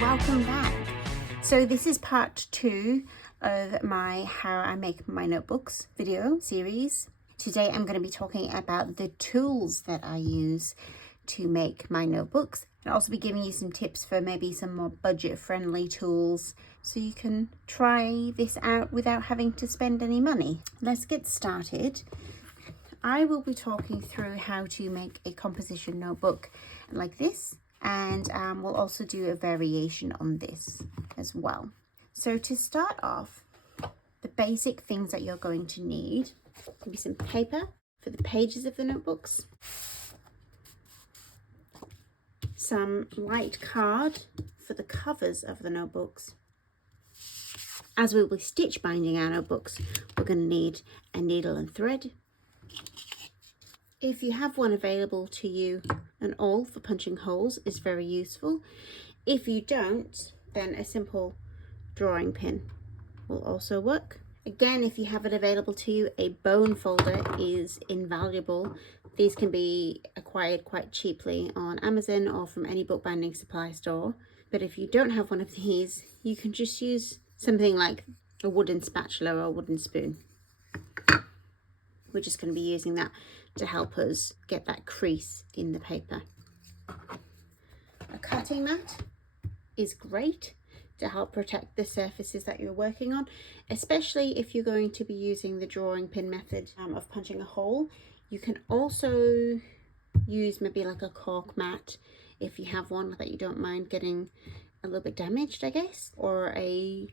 welcome back. So this is part 2 of my How I Make My Notebooks video series. Today I'm going to be talking about the tools that I use to make my notebooks. I'll also be giving you some tips for maybe some more budget-friendly tools so you can try this out without having to spend any money. Let's get started. I will be talking through how to make a composition notebook like this, and we'll also do a variation on this as well. So to start off, the basic things that you're going to need will be some paper for the pages of the notebooks, some light card for the covers of the notebooks. As we will be stitch binding our notebooks, we're going to need a needle and thread. If you have one available to you, an awl for punching holes is very useful. If you don't, then a simple drawing pin will also work. Again, if you have it available to you, a bone folder is invaluable. These can be acquired quite cheaply on Amazon or from any bookbinding supply store. But if you don't have one of these, you can just use something like a wooden spatula or a wooden spoon. We're just going to be using that to help us get that crease in the paper. A cutting mat is great to help protect the surfaces that you're working on, especially if you're going to be using the drawing pin method of punching a hole. You can also use maybe like a cork mat if you have one that you don't mind getting a little bit damaged, I guess, or a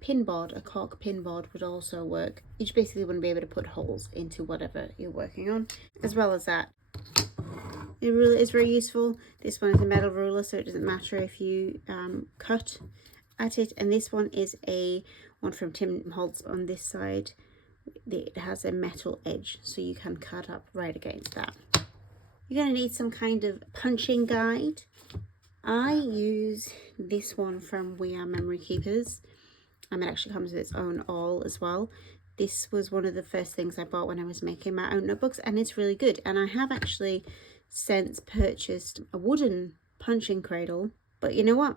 pin board. A cork pin board would also work. You just basically wouldn't be able to put holes into whatever you're working on. As well as that, a ruler is very useful. This one is a metal ruler, so it doesn't matter if you cut at it. And this one is a one from Tim Holtz. On this side, it has a metal edge, so you can cut up right against that. You're going to need some kind of punching guide. I use this one from We Are Memory Keepers. It actually comes with its own awl as well. This was one of the first things I bought when I was making my own notebooks, and it's really good. And I have actually since purchased a wooden punching cradle, but you know what?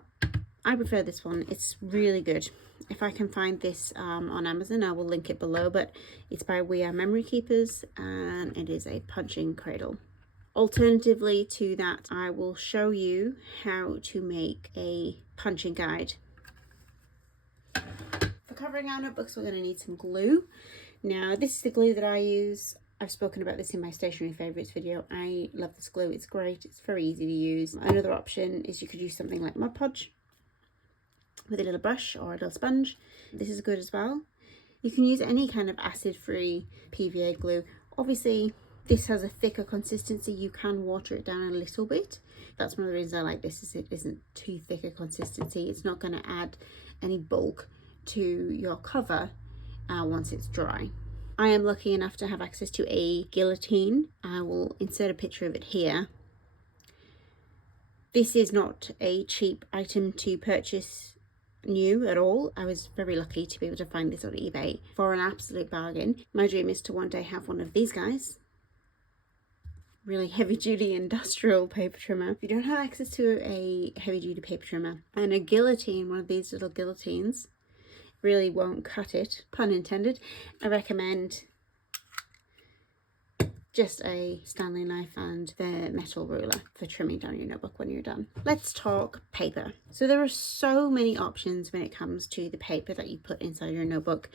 I prefer this one. It's really good. If I can find this on Amazon, I will link it below, but it's by We Are Memory Keepers, and it is a punching cradle. Alternatively to that, I will show you how to make a punching guide. For covering our notebooks, we're going to need some glue. Now, this is the glue that I use. I've spoken about this in my stationery favourites video. I love this glue. It's great. It's very easy to use. Another option is you could use something like Mod Podge with a little brush or a little sponge. This is good as well. You can use any kind of acid-free PVA glue. Obviously, this has a thicker consistency. You can water it down a little bit. That's one of the reasons I like this, is it isn't too thick a consistency. It's not going to add any bulk to your cover once it's dry. I am lucky enough to have access to a guillotine. I will insert a picture of it here. This is not a cheap item to purchase new at all. I was very lucky to be able to find this on eBay for an absolute bargain. My dream is to one day have one of these guys. Really heavy duty industrial paper trimmer. If you don't have access to a heavy duty paper trimmer, and a guillotine, one of these little guillotines, really won't cut it, pun intended, I recommend just a Stanley knife and the metal ruler for trimming down your notebook when you're done. Let's talk paper. So there are so many options when it comes to the paper that you put inside your notebook,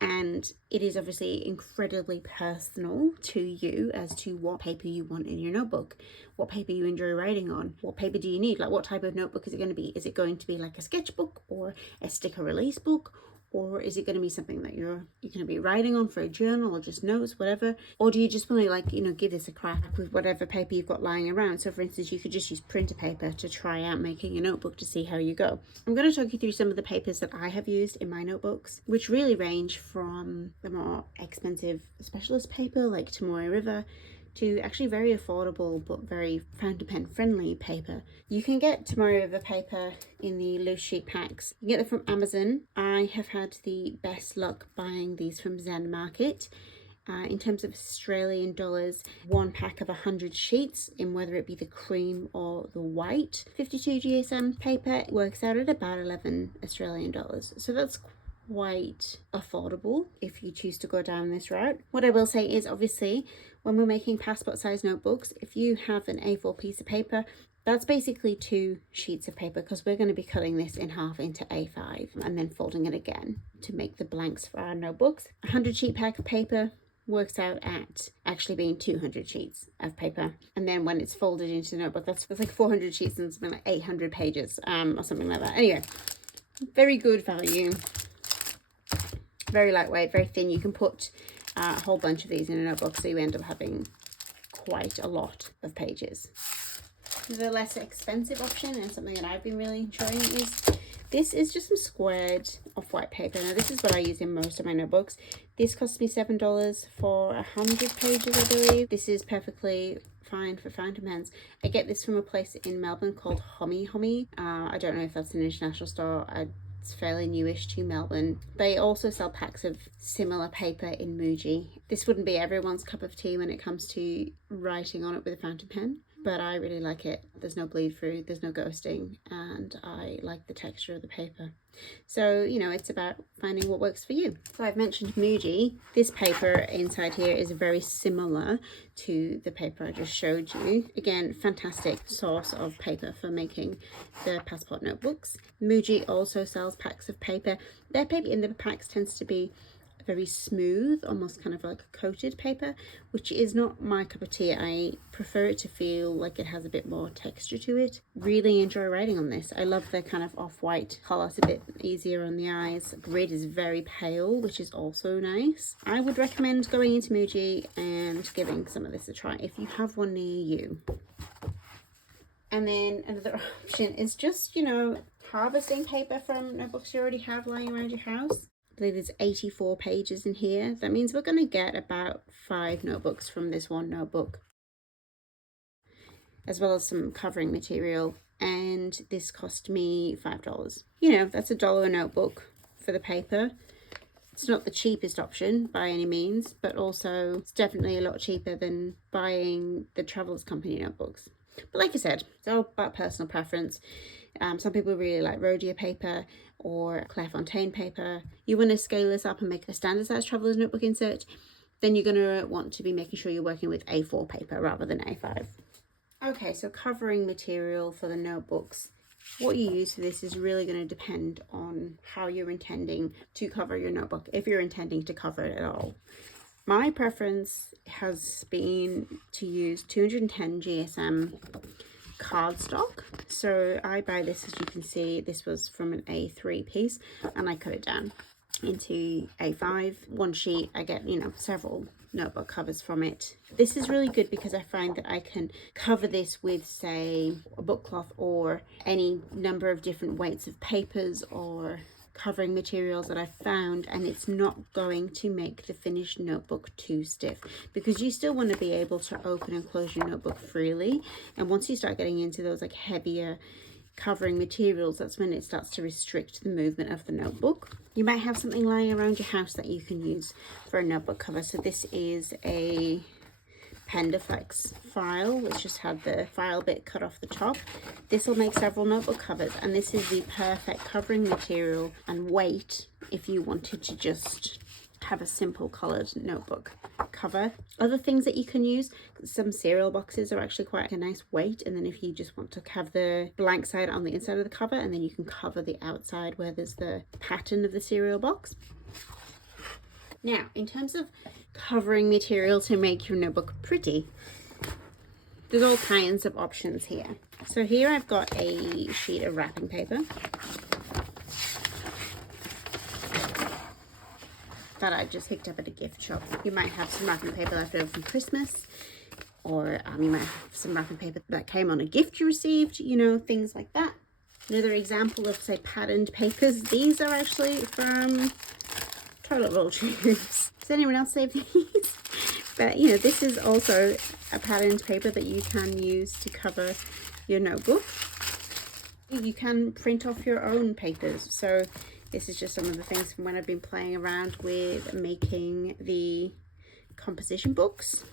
and it is obviously incredibly personal to you as to what paper you want in your notebook, what paper you enjoy writing on, what paper do you need, like what type of notebook is it going to be? Is it going to be like a sketchbook or a sticker release book? Or is it going to be something that you're going to be writing on for a journal or just notes, whatever? Or do you just want to give this a crack with whatever paper you've got lying around? So for instance, you could just use printer paper to try out making a notebook to see how you go. I'm going to talk you through some of the papers that I have used in my notebooks, which really range from the more expensive specialist paper like Tomoe River to actually very affordable but very fountain pen friendly paper. You can get Tomoe River paper in the loose sheet packs. You can get them from Amazon. I have had the best luck buying these from Zen Market. In terms of Australian dollars, one pack of 100 sheets in whether it be the cream or the white 52 GSM paper works out at about 11 Australian dollars. So that's quite affordable if you choose to go down this route. What I will say is, obviously, when we're making passport size notebooks, if you have an A4 piece of paper, that's basically 2 sheets of paper, because we're going to be cutting this in half into A5 and then folding it again to make the blanks for our notebooks. A 100 sheet pack of paper works out at actually being 200 sheets of paper, and then when it's folded into the notebook, that's like 400 sheets and something like 800 pages or something like that. Anyway, very good value, very lightweight, very thin. You can put a whole bunch of these in a notebook, so you end up having quite a lot of pages. The less expensive option, and something that I've been really enjoying, is this is just some squared off-white paper. Now this is what I use in most of my notebooks. This cost me $7 for 100 pages, I believe. This is perfectly fine for fountain pens. I get this from a place in Melbourne called Hommy Hommy. I don't know if that's an international store. It's fairly newish to Melbourne. They also sell packs of similar paper in Muji. This wouldn't be everyone's cup of tea when it comes to writing on it with a fountain pen, but I really like it. There's no bleed through, there's no ghosting, and I like the texture of the paper. So, you know, it's about finding what works for you. So I've mentioned Muji. This paper inside here is very similar to the paper I just showed you. Again, fantastic source of paper for making the passport notebooks. Muji also sells packs of paper. Their paper in the packs tends to be very smooth, almost kind of like a coated paper, which is not my cup of tea. I prefer it to feel like it has a bit more texture to it. Really enjoy writing on this. I love the kind of off-white color. It's a bit easier on the eyes. Grid is very pale, which is also nice. I would recommend going into Muji and giving some of this a try if you have one near you. And then another option is just, you know, harvesting paper from notebooks you already have lying around your house. I believe there's 84 pages in here. That means we're going to get about 5 notebooks from this one notebook, as well as some covering material, and this cost me $5. You know, that's $1 a notebook for the paper. It's not the cheapest option by any means, but also it's definitely a lot cheaper than buying the Travellers Company notebooks. But like I said, it's all about personal preference. Some people really like Rhodia paper or Clairefontaine paper. You want to scale this up and make a standard size Traveller's notebook insert, then you're going to want to be making sure you're working with A4 paper rather than A5. Okay, so covering material for the notebooks. What you use for this is really going to depend on how you're intending to cover your notebook, if you're intending to cover it at all. My preference has been to use 210 GSM cardstock. So I buy this, as you can see, this was from an A3 piece, and I cut it down into A5. One sheet, I get, you know, several notebook covers from it. This is really good because I find that I can cover this with, say, a book cloth or any number of different weights of papers or covering materials that I've found, and it's not going to make the finished notebook too stiff, because you still want to be able to open and close your notebook freely. And once you start getting into those like heavier covering materials, that's when it starts to restrict the movement of the notebook. You might have something lying around your house that you can use for a notebook cover. So this is a Pendaflex file, which just had the file bit cut off the top. This will make several notebook covers, and this is the perfect covering material and weight if you wanted to just have a simple coloured notebook cover. Other things that you can use, some cereal boxes are actually quite a nice weight, and then if you just want to have the blank side on the inside of the cover, and then you can cover the outside where there's the pattern of the cereal box. Now, in terms of covering material to make your notebook pretty, there's all kinds of options here. So here I've got a sheet of wrapping paper that I just picked up at a gift shop. You might have some wrapping paper left over from Christmas, or you might have some wrapping paper that came on a gift you received, you know, things like that. Another example of, say, patterned papers. These are actually from toilet roll tubes. Does anyone else save these? But, you know, this is also a patterned paper that you can use to cover your notebook. You can print off your own papers. So this is just some of the things from when I've been playing around with making the composition books.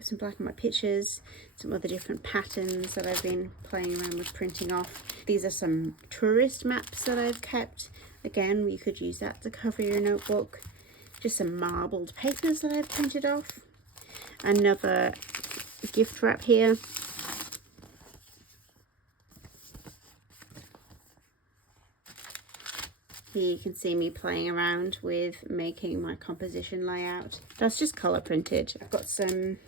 Some black and white pictures, some other different patterns that I've been playing around with printing off. These are some tourist maps that I've kept. Again, you could use that to cover your notebook. Just some marbled papers that I've printed off. Another gift wrap here. Here you can see me playing around with making my composition layout. That's just colour printed. I've got some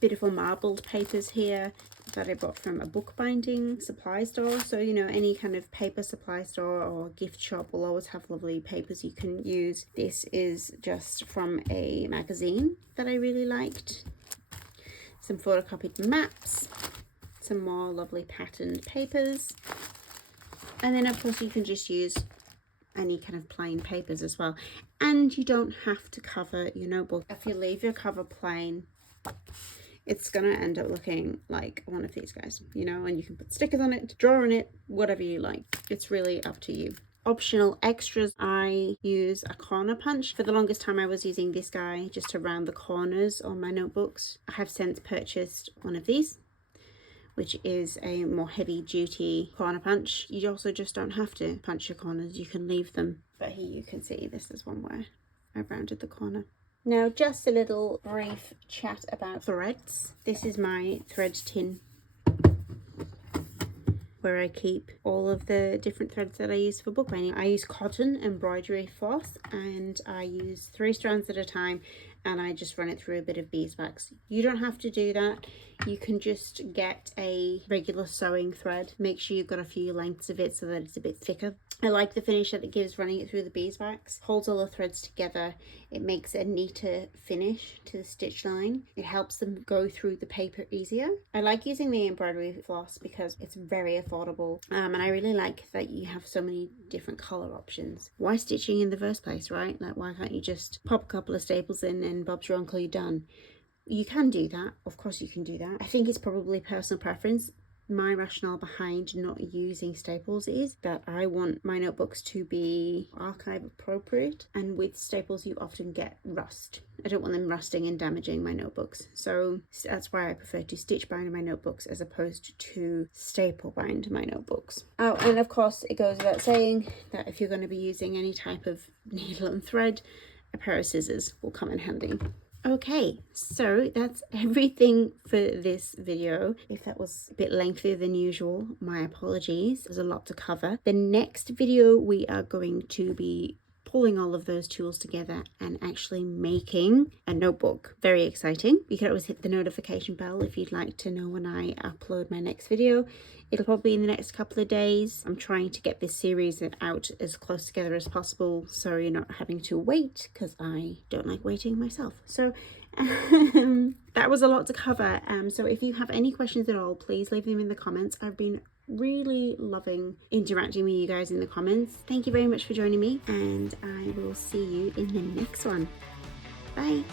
beautiful marbled papers here that I bought from a bookbinding supply store. So, you know, any kind of paper supply store or gift shop will always have lovely papers you can use. This is just from a magazine that I really liked. Some photocopied maps, some more lovely patterned papers. And then of course you can just use any kind of plain papers as well. And you don't have to cover your notebook. If you leave your cover plain, it's gonna end up looking like one of these guys, you know, and you can put stickers on it, draw on it, whatever you like. It's really up to you. Optional extras, I use a corner punch. For the longest time I was using this guy just to round the corners on my notebooks. I have since purchased one of these, which is a more heavy duty corner punch. You also just don't have to punch your corners, you can leave them. But here you can see this is one where I rounded the corner. Now just a little brief chat about threads. This is my thread tin where I keep all of the different threads that I use for bookbinding. I use cotton embroidery floss and I use 3 strands at a time, and I just run it through a bit of beeswax. You don't have to do that. You can just get a regular sewing thread. Make sure you've got a few lengths of it so that it's a bit thicker. I like the finish that it gives running it through the beeswax. Holds all the threads together. It makes a neater finish to the stitch line. It helps them go through the paper easier. I like using the embroidery floss because it's very affordable. And I really like that you have so many different color options. Why stitching in the first place, right? Like, why can't you just pop a couple of staples in and Bob's your uncle, you're done? You can do that. Of course you can do that. I think it's probably personal preference. My rationale behind not using staples is that I want my notebooks to be archive appropriate, and with staples you often get rust. I don't want them rusting and damaging my notebooks, so that's why I prefer to stitch bind my notebooks as opposed to staple bind my notebooks. Oh, and of course it goes without saying that if you're going to be using any type of needle and thread, a pair of scissors will come in handy. Okay, so that's everything for this video. If that was a bit lengthier than usual, my apologies. There's a lot to cover. The next video we are going to be pulling all of those tools together and actually making a notebook. Very exciting. You can always hit the notification bell if you'd like to know when I upload my next video. It'll probably be in the next couple of days. I'm trying to get this series out as close together as possible so you're not having to wait, because I don't like waiting myself. So that was a lot to cover. So if you have any questions at all, please leave them in the comments. I've been really loving interacting with you guys in the comments. Thank you very much for joining me, and I will see you in the next one. Bye.